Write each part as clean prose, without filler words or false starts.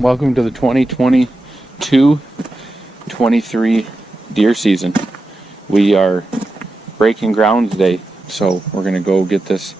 Welcome to the 2022-23 deer season. We are breaking ground today, so we're going to go get this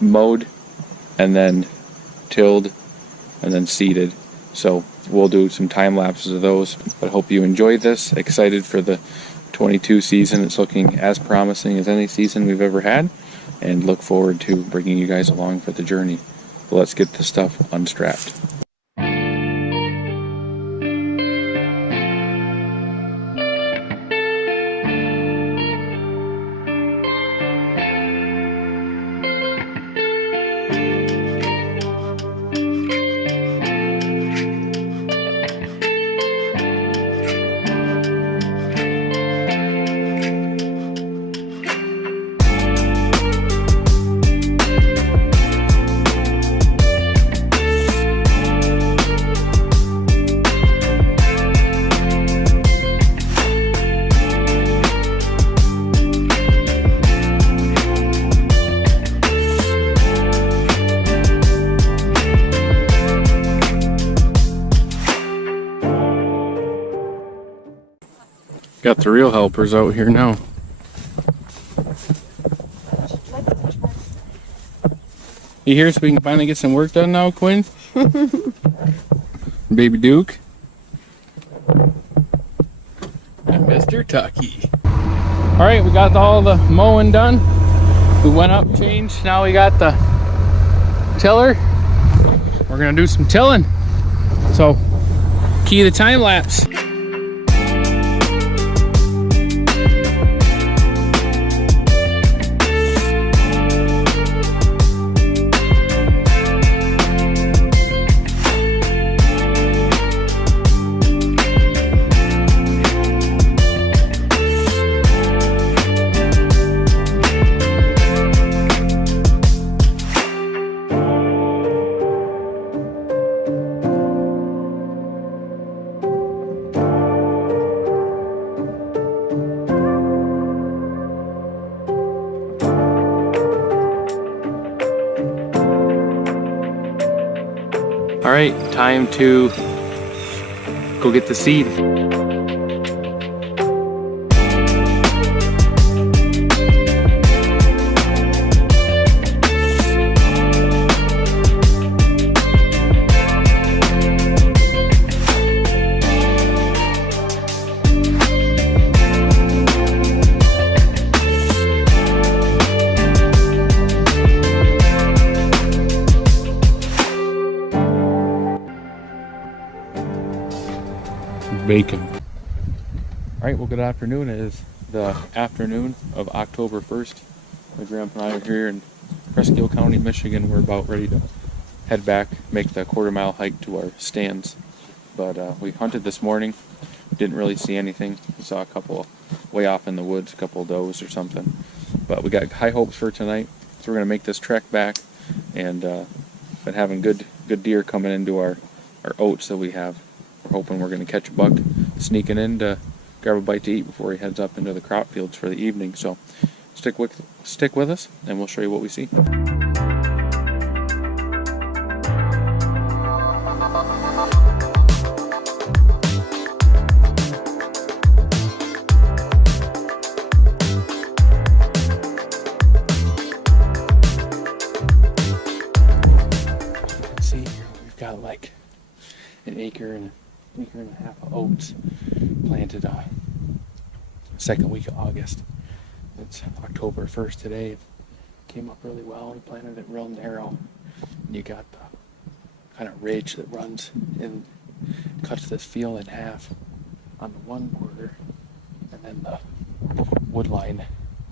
mowed and then tilled and then seeded. So we'll do some time lapses of those, but hope you enjoyed this. Excited for the 22 season. It's looking as promising as any season we've ever had, and look forward to bringing you guys along for the journey. Let's get this stuff unstrapped. Got the real helpers out here now. You here so we can finally get some work done now, Quinn? Baby Duke. And Mr. Tucky. Alright, we got all the mowing done. We went up, changed. Now we got the tiller. We're gonna do some tilling. So, key the time lapse. All right, time to go get the seed. Bacon. All right, well, good afternoon. It is the afternoon of October 1st. My grandpa and I are here in Presque Isle County, Michigan. We're about ready to head back, make the quarter-mile hike to our stands. But we hunted this morning, didn't really see anything. We saw a couple way off in the woods, a couple of does or something. But we got high hopes for tonight, so we're gonna make this trek back, and been having good deer coming into our oats that we have. We're hoping we're going to catch a buck sneaking in to grab a bite to eat before he heads up into the crop fields for the evening. So stick with us, and we'll show you what we see. See here, we've got like an acre and a half of oats planted second week of August. It's October 1st today. It came up really well. We planted it real narrow. And you got the kind of ridge that runs and cuts this field in half on the one border, and then the wood line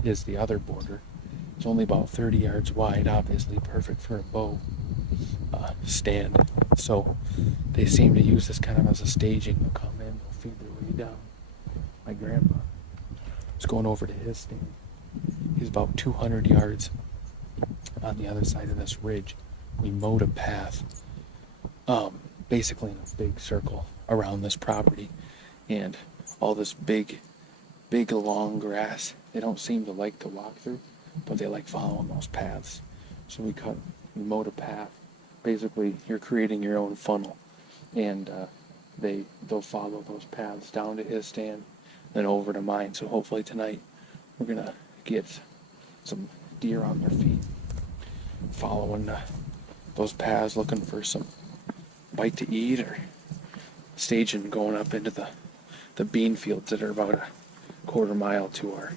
is the other border. It's only about 30 yards wide, obviously perfect for a bow stand. So they seem to use this kind of as a staging. They'll come in, they'll feed their way down. My grandpa is going over to his stand. He's about 200 yards on the other side of this ridge. We mowed a path basically in a big circle around this property, and all this big long grass. They don't seem to like to walk through, but they like following those paths. So we mowed a path. Basically, you're creating your own funnel. and they'll follow those paths down to his stand, then over to mine. So hopefully tonight we're gonna get some deer on their feet, following those paths, looking for some bite to eat, or staging going up into the bean fields that are about a quarter mile to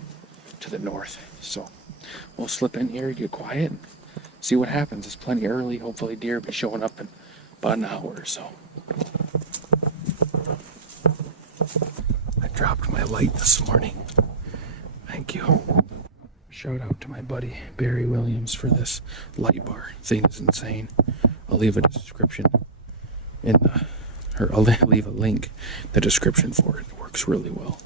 the north. So we'll slip in here, get quiet, and see what happens. It's plenty early. Hopefully deer will be showing up in about an hour or so. I dropped my light this morning. Thank you. Shout out to my buddy Barry Williams for this light bar. Thing is insane. I'll leave a description I'll leave a link in the description for it. It works really well.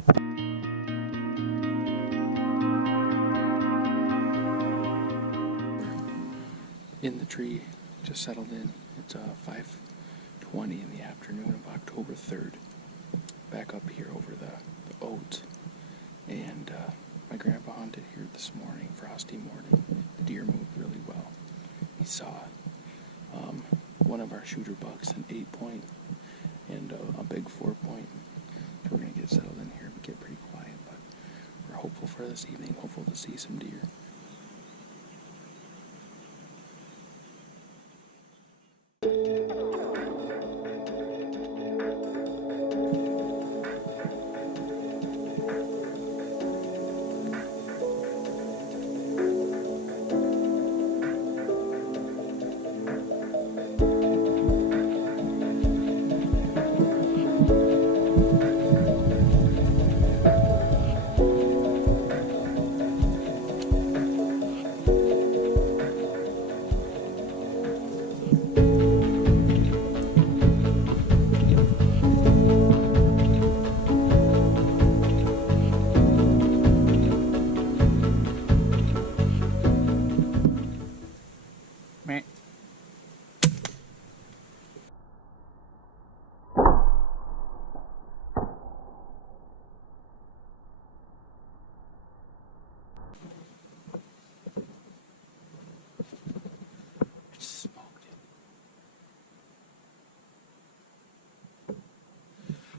In the tree, just settled in. It's 5:20 in the afternoon of October 3rd. Back up here over the oats. And my grandpa hunted here this morning, frosty morning. The deer moved really well. He saw one of our shooter bucks, an 8-point, and a big 4-point. So we're going to get settled in here and get pretty quiet, but we're hopeful for this evening, hopeful to see some deer.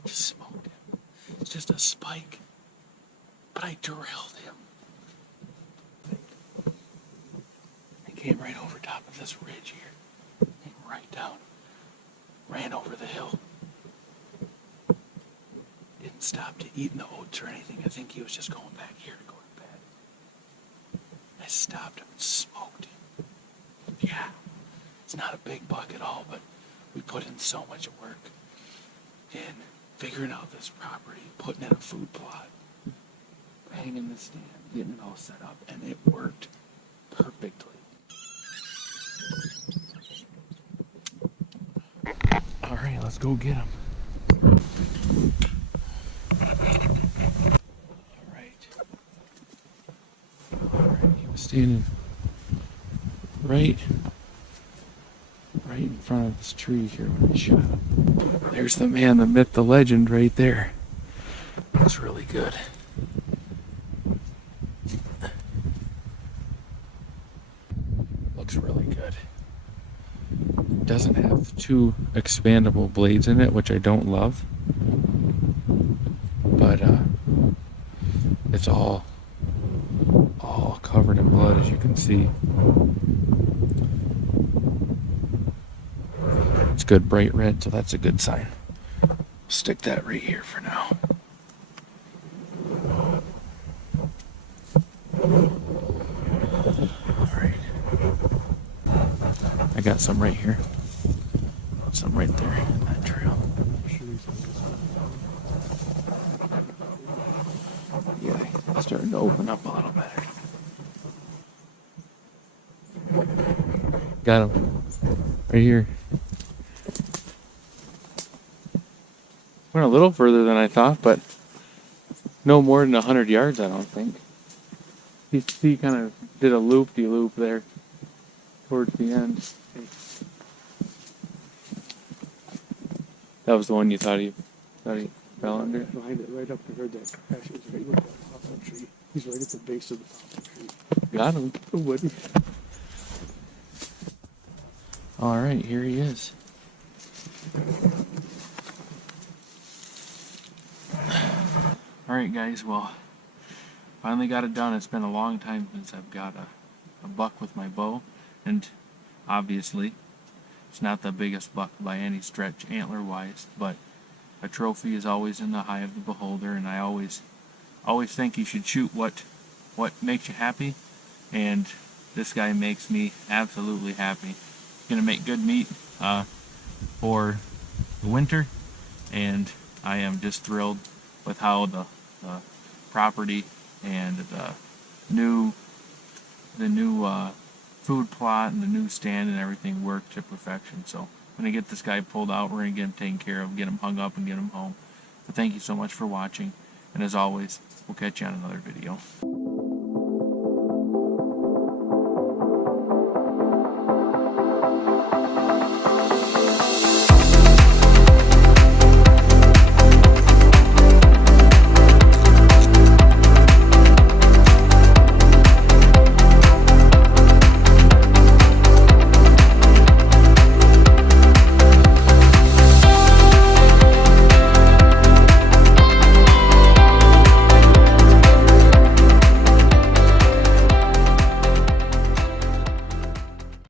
Just smoked him. It's just a spike. But I drilled him. He came right over top of this ridge here. Came right down. Ran over the hill. Didn't stop to eat in the oats or anything. I think he was just going back here to go to bed. I stopped him and smoked him. Yeah. It's not a big buck at all, but we put in so much work in figuring out this property, putting in a food plot, hanging the stand, getting it all set up, and it worked perfectly. All right, let's go get him. All right, he was standing right in front of this tree here when I shot him. There's the man, the myth, the legend right there. Looks really good. Looks really good. Doesn't have two expandable blades in it, which I don't love. But it's all covered in blood, as you can see. It's good bright red, so that's a good sign. Stick that right here for now. Alright. I got some right here. Some right there in that trail. Yeah, it's starting to open up a little better. Got him. Right here. Went a little further than I thought, but no more than 100 yards, I don't think. He kind of did a loop-de-loop there towards the end. That was the one you thought he fell under? Behind it, right up the road, that crash is right with that poplar tree. He's right at the base of the poplar tree. Got him. Woody. All right, here he is. Alright guys, well, finally got it done. It's been a long time since I've got a buck with my bow, and obviously it's not the biggest buck by any stretch antler wise, but a trophy is always in the eye of the beholder, and I always think you should shoot what makes you happy, and this guy makes me absolutely happy. Gonna make good meat for the winter, and I am just thrilled with how the property and the new food plot and the new stand and everything work to perfection. So I'm gonna get this guy pulled out. We're gonna get him taken care of, get him hung up, and get him home. But thank you so much for watching, and as always, we'll catch you on another video.